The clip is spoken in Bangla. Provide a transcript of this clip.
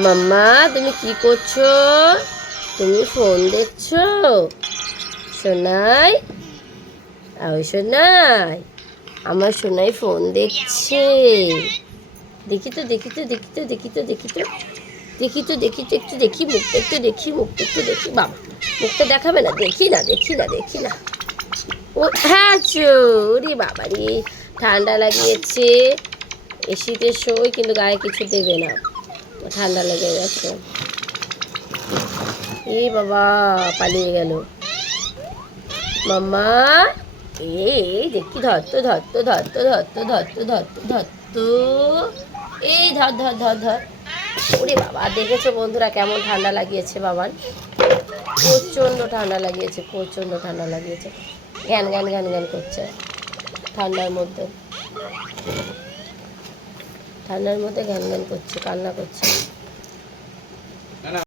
মাম্মা তুমি কি করছো? তুমি ফোন দেখছো? সোনাই, ওই সোনাই, আমার সোনাই ফোন দেখছে। দেখি তো দেখি তো দেখি তো দেখি তো দেখি তো দেখি তো দেখি তো একটু দেখি, মুখটা একটু দেখি, মুখটা একটু দেখি। বাবা, মুখটা দেখাবে না? দেখি না দেখি না দেখি না। ও হ্যাঁ চোরি বাবা রে, ঠান্ডা লাগিয়েছে। এসিতে শোয় কিন্তু গায়ে কিছু দেবে না, ঠান্ডা লেগে গেছে। এই বাবা, পালিয়ে গেল। মাম্মা, এই দেখি, ধরতো ধরতো ধরতো ধরতো ধরতো ধরতো ধরতো, এই ধর ধর ধর ধর। ওরে বাবা, দেখেছো বন্ধুরা কেমন ঠান্ডা লাগিয়েছে বাবার? প্রচণ্ড ঠান্ডা লাগিয়েছে, প্রচণ্ড ঠান্ডা লাগিয়েছে। ঘ্যান ঘ্যান ঘ্যান ঘ্যান করছে ঠান্ডার মধ্যে, ঠান্ডার মধ্যে ঘ্যান ঘ্যান করছে, কান্না করছে।